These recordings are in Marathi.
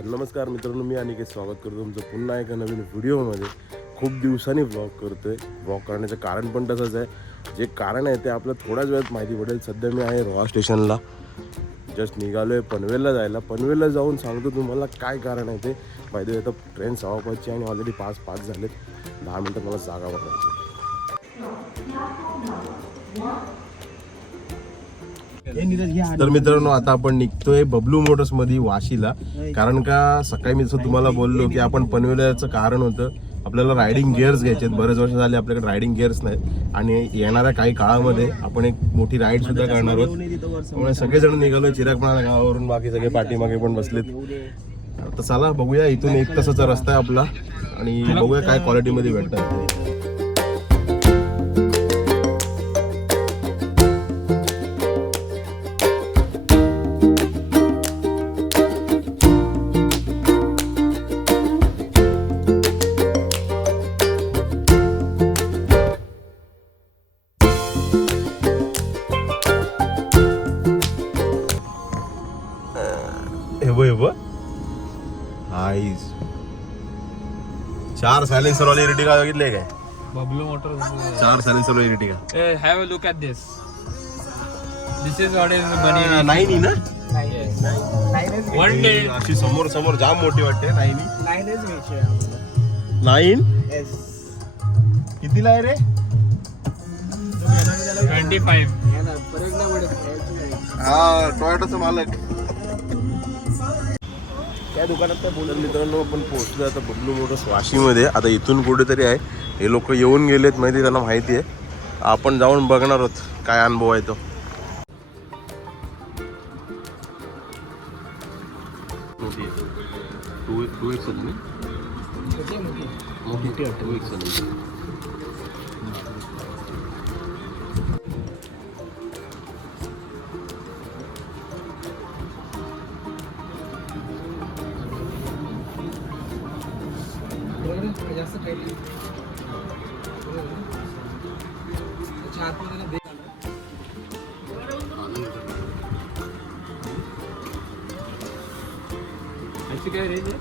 तर नमस्कार मित्रांनो, मी अनिकेत स्वागत करतो तुमचं पुन्हा एका नवीन व्हिडिओमध्ये. खूप दिवसांनी व्लॉग करतोय. व्लॉग करण्याचं कारण पण तसंच आहे. जे कारण आहे ते आपल्याला थोड्याच वेळात माहिती पडेल. सध्या मी आहे रोहा स्टेशनला, जस्ट निघालो आहे पनवेलला जायला. पनवेलला जाऊन सांगतो तुम्हाला काय कारण आहे ते. पाहिजे आता ट्रेन 6:05ची आणि ऑलरेडी 5:05 झालेत. 10 मिनटं मला जागा बघायची. तर मित्रांनो, आता आपण निघतोय बबलू मोटर्स मध्ये वाशीला. कारण का सकाळी मी जसं तुम्हाला बोललो की आपण पनवेलचं कारण होतं आपल्याला रायडिंग गिअर्स घ्यायचे. बरेच वर्ष झाले आपल्याकडे रायडिंग गिअर्स नाहीत आणि येणाऱ्या काही काळामध्ये आपण एक मोठी राईड सुद्धा करणार आहोत. त्यामुळे सगळेजण निघालो चिरागपाडा गावावरून. बाकी सगळे पाठीमागे पण बसलेत. तर चला बघूया, इथून 1 तासाचा रस्ता आहे आपला आणि बघूया काय क्वालिटीमध्ये भेटतात. आईस 4 सायलेन्सर वाली इर्टिगा बघितले काय? बबलू मोटर्स 4 सायलेन्सर वाली Ertiga. have a look at this. This is what is money. 9 ना? One day. अशी समोर समोर जाम मोठी वाटते. 9 कितीला आहे रे? 25. हा, टोयोटाचा मालक. त्या दुकानात काय बोलत. मित्रांनो, आपण पोहोचलो आता बबलू मोटर्स वाशीमध्ये. आता इथून कुठेतरी आहे. हे लोक येऊन गेलेत माहिती, त्यांना माहिती आहे. आपण जाऊन बघणार आहोत काय अनुभव आहे तो. ऐसी काय रेंज आहे?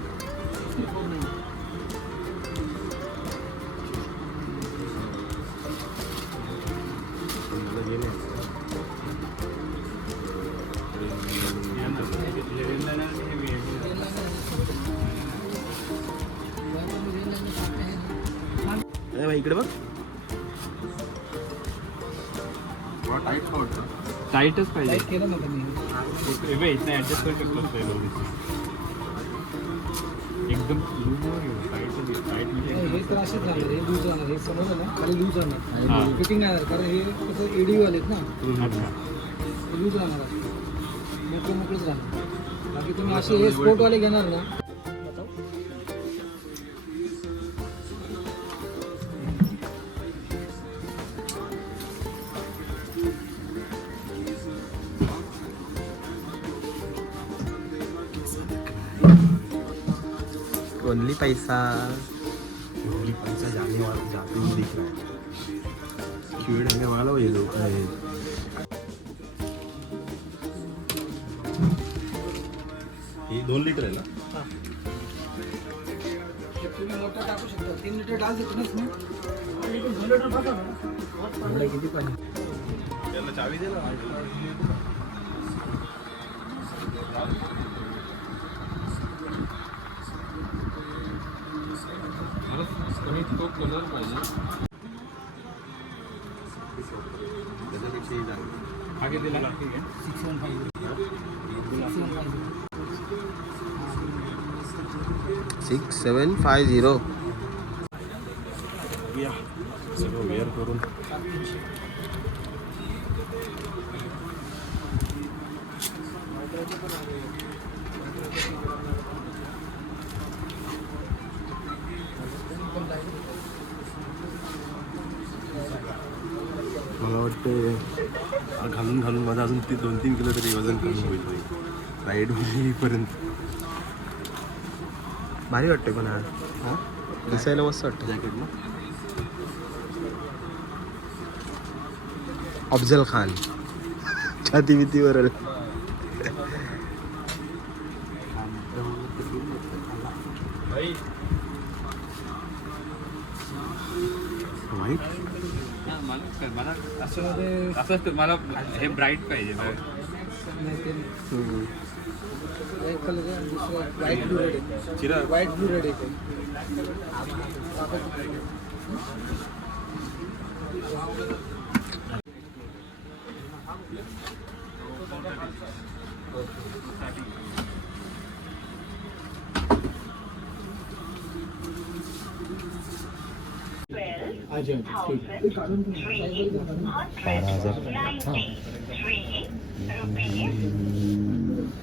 इकडे बघ. टाईटच पाहिजे. इथं ऍडजस्ट करू शकतो एकदम लूज टाईट म्हणजे हे तर असेच झालं. हे लूज जाणार. हे समजलं ना, खाली लूज जाणार. फिटिंग नाही कारण हे कसं एडीओ आलेत ना, लूज राहणार. मोकळंच राहणार. बाकी तुम्ही असे हे स्पोर्टवाले घेणार ना. ओनली पैसा जाने वाला जाते हुए दिख रहा है. छेड़ने वाला ये लोग है. हे 2 लिटर आहे ना? तुम्ही मोटर टाकू शकता. 3 लिटर डाल देतो ना. 2 लिटर टाका ना. किती पाणी? त्याला चावी दे ना. तो कलर पाहिजे. त्याच्यापेक्षाही चांगलं. हा कितीला? 6750. सगळं वेअर करून मला वाटतं घालून घालून माझं अजून 2-3 किलो तरी वजन कमी होईल राईडमध्ये येईपर्यंत. भारी वाटते पण हा दिसायला मस्त वाटतं. जॅकेट ना अफजल खान छाती भीतीवर व्हाईट मला असं मला हे ब्राईट पाहिजे नाही ते व्हाईट कलर आहे, दुसरा व्हाईट ब्लू रेड आहे. चिराग व्हाईट ब्लू रेड आहे ते.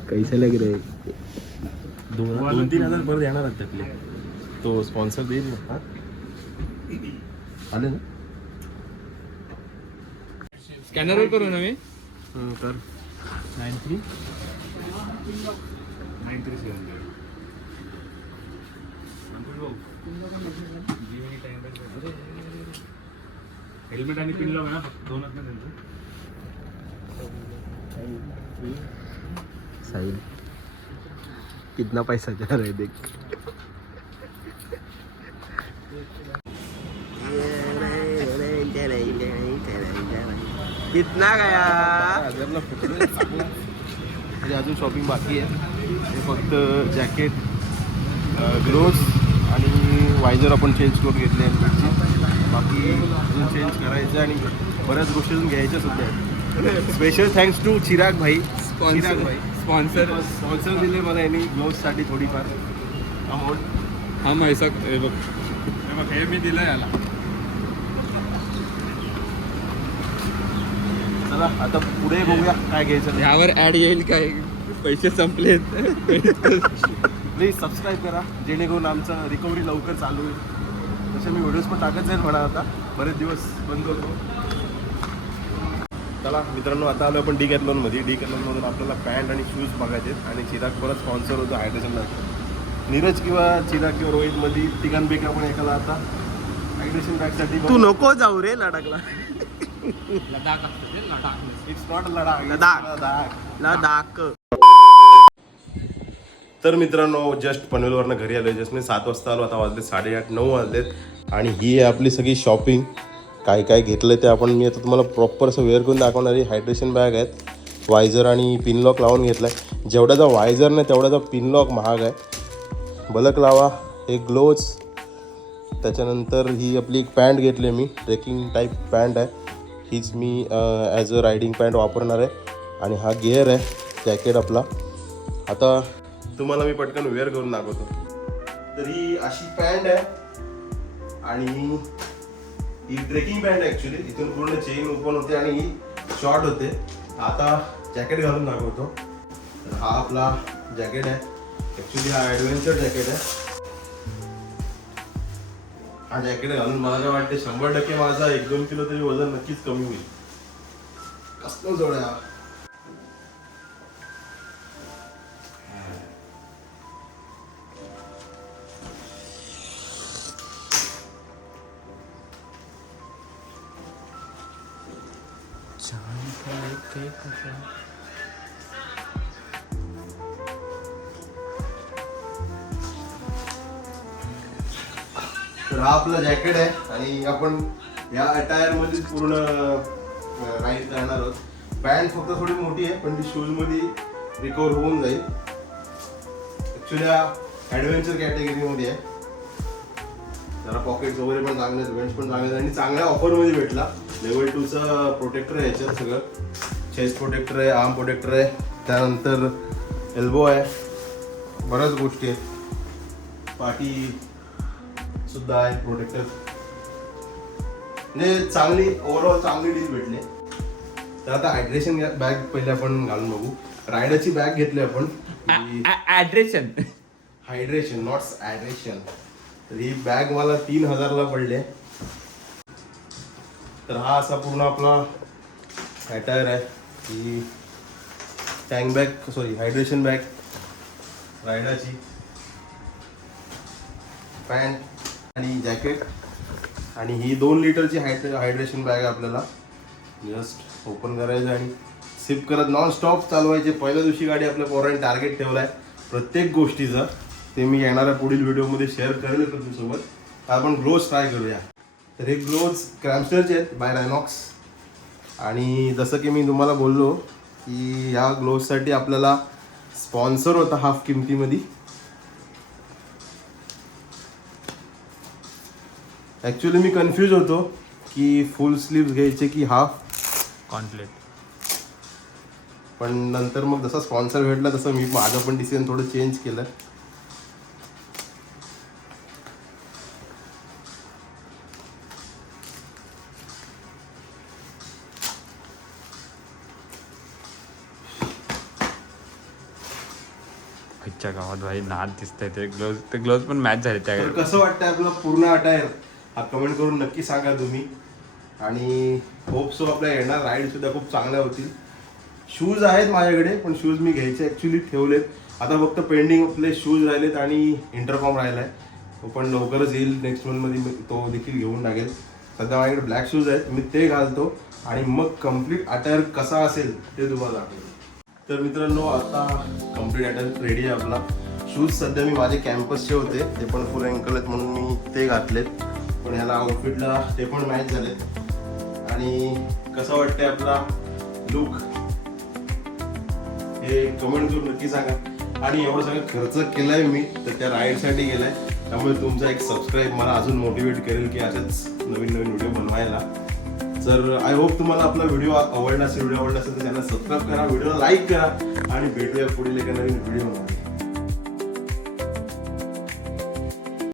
कैसे लग रहे? 2-3 हजार परत येणार आहेत त्यातले. तो स्पॉन्सर देईल ना. हा? आले ना स्कॅनरवर करू ना मी कर 93 हेल्मेट आणि पिन लावा ना फक्त दोनच ना त्यांचं. साहिल कितना पैसा जा रहा है देख. कितना गया? हजारला फुटलं चांगलं. म्हणजे अजून शॉपिंग बाकी आहे. हे फक्त जॅकेट, ग्लोव्स आणि वायझर आपण चेंज करून घेतले हेल्मेटची. बाकी अजून चेंज करायचं आणि बऱ्याच गोष्टी अजून घ्यायच्या सुद्धा आहेत. स्पेशल थँक्स टू चिराग भाई. चिराग भाई स्पॉन्सर दिले मला यांनी ग्लोव्ससाठी थोडीफार अमाऊंट. हा मग ऐसा हे बघ हे मी दिलं याला. चला आता पुढे बघूया काय घ्यायचं. ह्यावर ऍड येईल काय पैसे संपलेत. प्लीज सबस्क्राईब करा जेणेकरून आमचं रिकव्हरी लवकर चालू होईल. तसे मी व्हिडिओज पण टाकत जाईल म्हणा. आता बरेच दिवस बंद होतो. चला मित्रांनो आता आलो आपण डिकॅथलॉनमध्ये. डिकॅथलॉनमधून आपल्याला पॅन्ट आणि शूज बघायचे आहेत. आणि चिराग परत स्पॉन्सर होतो हायड्रेशनला. नीरज किंवा चिराग किंवा रोहितमध्ये तिघांपैकी आपण एकाला आता हायड्रेशन बॅगसाठी. तू नको जाऊ रे लडाखला. लडाख असतं ते लडाख. It's not Ladakh. लडाख. लडाख. तर मित्रांनो जस्ट पनवेलवरनं घरी आलो. जस्ट मी 7 वाजता आलो. आता वाजले 8:30-9 वाजलेत. आणि ही आहे आपली सगळी शॉपिंग. काय काय घेतलं ते आपण मी आता तुम्हाला प्रॉपर असं वेअर करून दाखवणारी. हायड्रेशन बॅग आहेत. वायझर आणि पिनलॉक लावून घेतला आहे. जेवढ्याचा वायझर नाही तेवढ्याचा पिनलॉक महाग आहे. बलक लावा, एक ग्लोव्ज, त्याच्यानंतर ही आपली एक पॅन्ट घेतली मी. ट्रेकिंग टाईप पॅन्ट आहे. हीच मी ॲज अ रायडिंग पॅन्ट वापरणार आहे. आणि हा गिअर आहे जॅकेट आपला. आता तुम्हाला मी पटकन वेअर करून दाखवतो. तर ही अशी पॅन्ट आहे आणि ही ट्रेकिंग पॅन्ट आहे ॲक्च्युली. इथून पूर्ण चेन ओपन होते आणि ही शॉर्ट होते. आता जॅकेट घालून दाखवतो. तर हा आपला जॅकेट आहे. ॲक्च्युली हा ॲडव्हेंचर जॅकेट आहे. हा जॅकेट घालून मला काय वाटते 100% माझा 1-2 किलो तरी वजन नक्कीच कमी होईल. कसलं जोड आहे. तर हा आपला जॅकेट आहे आणि आपण या अटायर मध्ये पूर्ण राईड करणार आहोत. पॅन्ट फक्त थोडी मोठी आहे पण ती शूज मध्ये रिकवर होऊन जाईल. ऍक्च्युली हा ॲडव्हेंचर कॅटेगरीमध्ये आहे. जरा पॉकेट्स वगैरे पण चांगले आहेत, वेंट्स पण चांगले आहेत आणि चांगल्या ऑफरमध्ये भेटला. लेवल 2चा प्रोटेक्टर आहे याच्यात. सगळं चेस्ट प्रोटेक्टर आहे, आर्म प्रोटेक्टर आहे, त्यानंतर एल्बो आहे, बऱ्याच गोष्टी आहेत. पाठी सुद्धा आहे प्रोटेक्टर. म्हणजे चांगली ओव्हरऑल चांगली डील भेटली. तर आता हायड्रेशन बॅग पहिले आपण घालून बघू. रायडरची बॅग घेतली आपण. हायड्रेशन नॉट ॲड्रेशन. तर ही बॅग मला 3000ला पडली. तर हा असा पूर्ण आपला अटायर आहे. ही टँक बॅग हायड्रेशन बॅग, रायडरची पॅन्ट आणि जॅकेट. आणि ही 2 लिटरची हायड्रेशन बॅग आहे. आपल्याला जस्ट ओपन करायचं आणि सिप करत नॉन स्टॉप चालवायचे. पहिल्या दिवशी गाडी आपल्या पोरांनी टार्गेट ठेवला आहे प्रत्येक गोष्टीचं. ते मी येणाऱ्या पुढील व्हिडिओमध्ये शेअर करेल तुमच्यासोबत. आपण ग्लोव्ज ट्राय करूया. तर हे ग्लोव्ज क्रॅम्स्टरचे आहेत बाय डायनॉक्स. आणि जसं की मी तुम्हाला बोललो की या ग्लोव्जसाठी आपल्याला स्पॉन्सर होता हाफ किमतीमध्ये. ॲक्च्युली मी कन्फ्यूज होतो की फुल स्लीव्ज घ्यायचे की हाफ कॉन्फ्लेट. पण नंतर मग जसा स्पॉन्सर भेटला तसं मी माझं पण डिसिजन थोडं चेंज केलं. आजच्या गावात भाई नाद दिसतंय ते ग्लोव्ज पण मॅच झाले त्या. तर कसं वाटतंय आपला पूर्ण अटायर हा कमेंट करून नक्की सांगा तुम्ही. आणि होप सो आपल्या येणार राईड सुद्धा खूप चांगल्या होतील. शूज आहेत माझ्याकडे पण शूज मी घ्यायचे ॲक्च्युली ठेवलेत. आता फक्त पेंडिंग आपले शूज राहिलेत आणि इंटरकॉम राहिला आहे. तो पण लवकरच येईल नेक्स्ट मंथमध्ये मी तो देखील घेऊन टाकेल. सध्या माझ्याकडे ब्लॅक शूज आहेत मी ते घालतो आणि मग कम्प्लीट अटायर कसा असेल ते तुम्हाला दाखवतो. तर मित्रांनो आता कम्प्लीट अटायर रेडी आहे आपला. शूज सध्या मी माझे कॅम्पसचे होते ते पण फुल अँकल आहेत म्हणून मी ते घातलेत. पण ह्याला आउटफिटला ते पण मॅच झालेत. आणि कसं वाटतंय आपला लुक हे कमेंट करून नक्की सांगा. आणि एवढं सगळं खर्च केलाय मी तर त्या राईडसाठी गेलाय. त्यामुळे तुमचा एक सबस्क्राईब मला अजून मोटिवेट करेल की असेच नवीन नवीन व्हिडिओ बनवायला. तर आय होप तुम्हाला आपला व्हिडिओ आवडला असेल तर चॅनल सबस्क्राईब करा, व्हिडिओला लाईक करा आणि भेटूया पुढील एका नवीन व्हिडिओमध्ये.